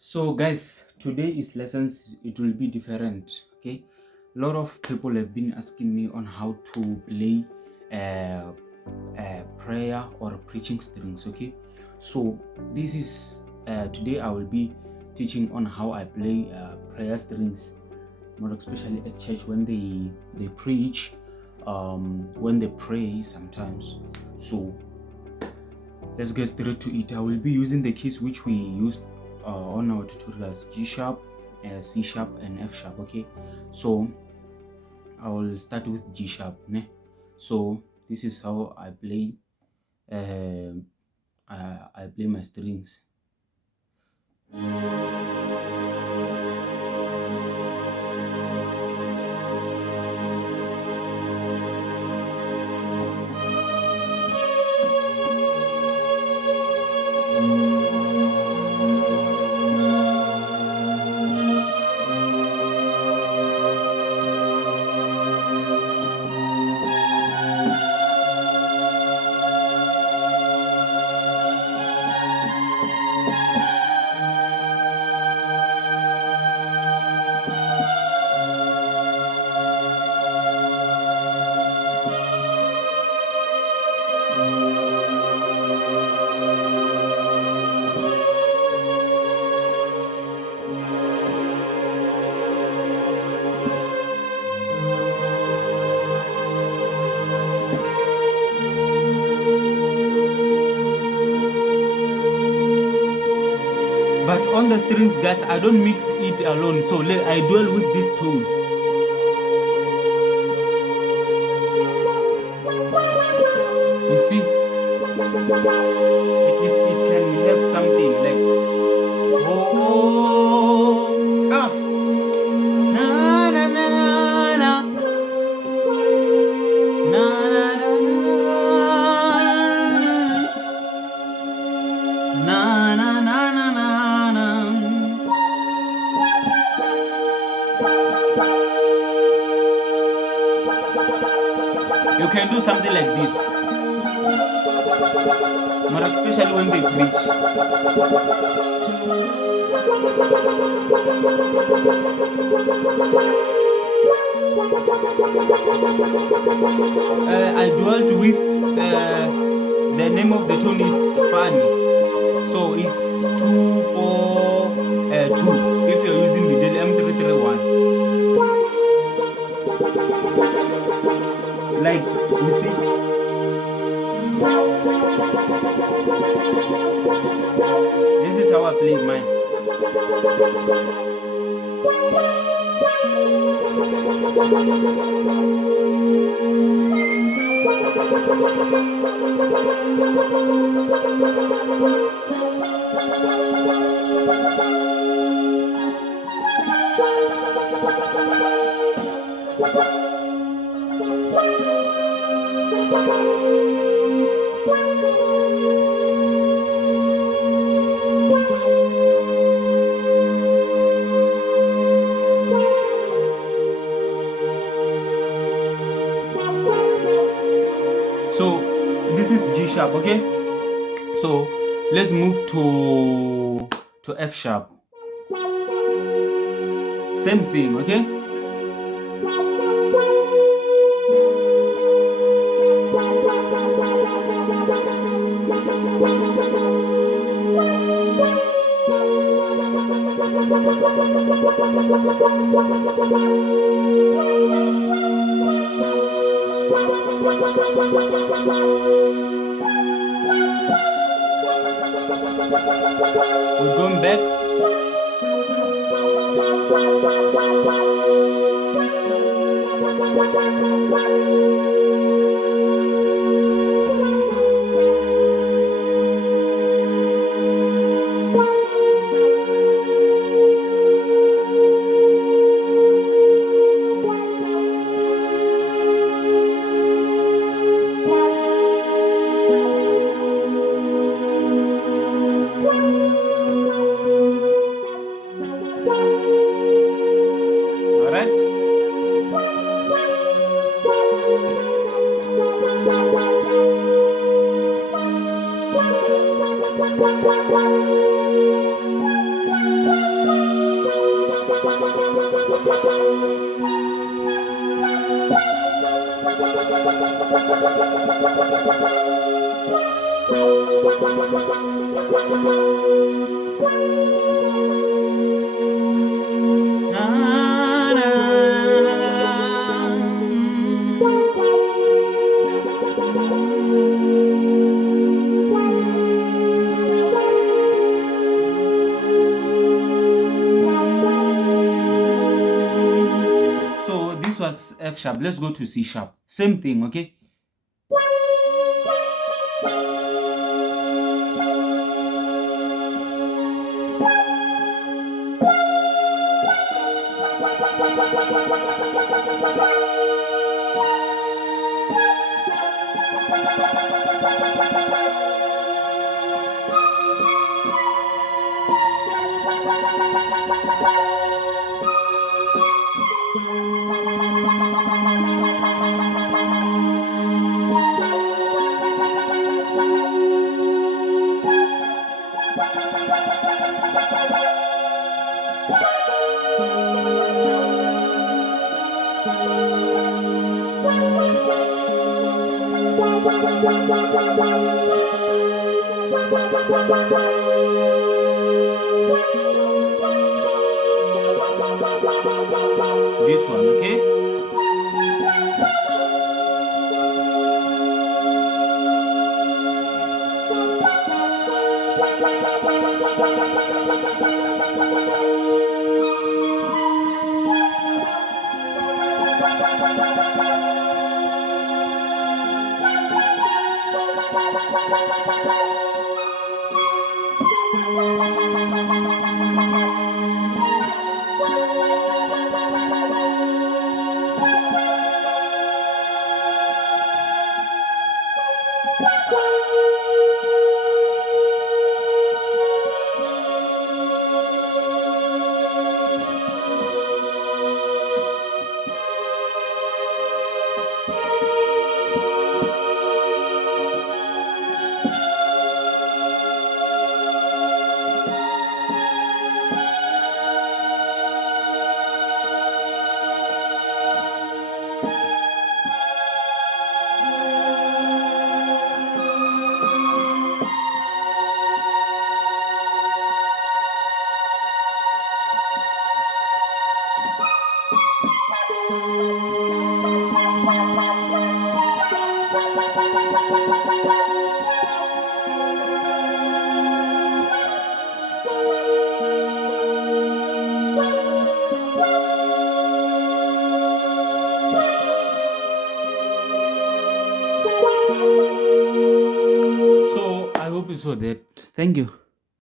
So guys, today is lessons. It will be different. Okay, a lot of people have been asking me on how to play prayer or preaching strings. Okay, so this is today I will be teaching on how I play prayer strings, more especially at church when they preach, when they pray sometimes. So let's get straight to it. I will be using the keys which we used on our tutorials: G sharp, C sharp, and F sharp. Okay, so I will start with G sharp. Ne? So this is how I play. I play my strings. But on the strings, guys, I don't mix it alone. So I duel with this tone. You see, at least it can have something like na na na na na na na na na na na na. You can do something like this, more especially when they preach. I dwelt with the name of the tone is funny, so it's 2-4-2 if you're using middle M331. Like you see, this is how I play mine. So this is G sharp. Okay, so let's move to F sharp. Same thing. Okay, we're going back. All right. Na, na, na, So this was F sharp. Let's go to C sharp. Same thing, okay? This one, okay? So I hope you saw that. Thank you.